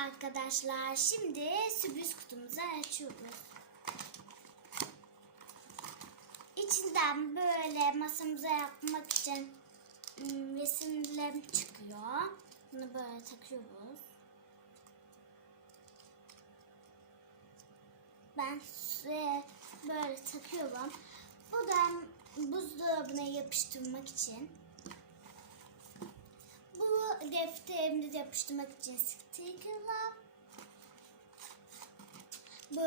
arkadaşlar. Şimdi sürpriz kutumuzu açıyoruz. İçinden böyle masamıza yapmak için ım, resimlerim çıkıyor. Bunu böyle takıyoruz. Ben böyle takıyorum. Bu da buzdolabına yapıştırmak için. Defterimde de yapıştırmak için stickerlar. Bu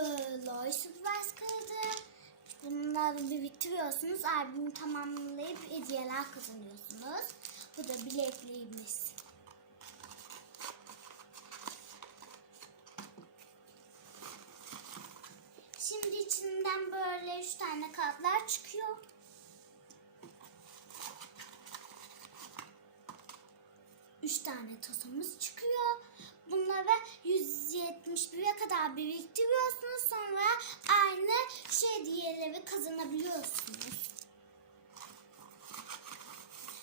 Loy Supervise kağıdı. Bunları biriktiriyorsunuz. Albümü tamamlayıp hediyeler kazanıyorsunuz. Bu da bilekliğimiz. Şimdi içinden böyle üç tane kartlar çıkıyor. Üç tane tasımız çıkıyor. Bunları 171'e kadar biriktiriyorsunuz. Sonra aynı şey hediyeleri kazanabiliyorsunuz.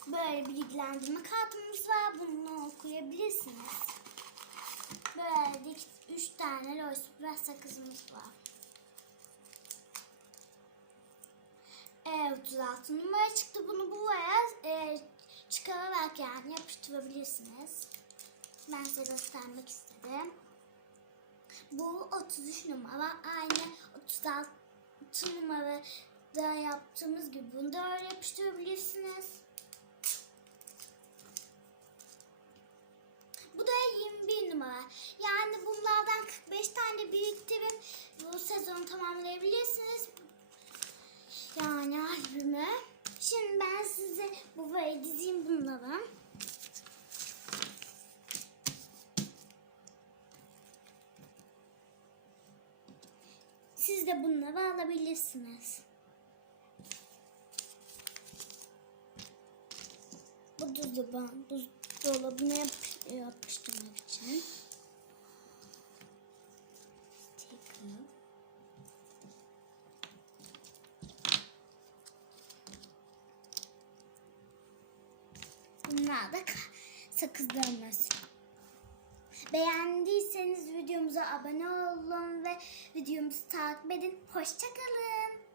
Böyle bilgilendirme kartımız var. Bunu okuyabilirsiniz. Böyle de üç tane Lois Super sakızımız var. E, 36 numara çıktı. Bunu buraya e, çıkararak yani yapıştırabilirsiniz. Ben size göstermek istedim. Bu 33 numara. Aynı 36 numarada yaptığımız gibi bunu da öyle yapıştırabilirsiniz. Bu da 21 numara. Yani bunlardan 45 tane biriktirip bu sezonu tamamlayabilirsiniz. Yani albümü. Şimdi ben size bu böyle dizeyim bunları. Siz de bunları alabilirsiniz. Bu buzdolabı, buzdolabına yap, yapıştırmak için. Ka- sakızlarımız. Beğendiyseniz videomuza abone olun ve videomuzu takip edin. Hoşçakalın.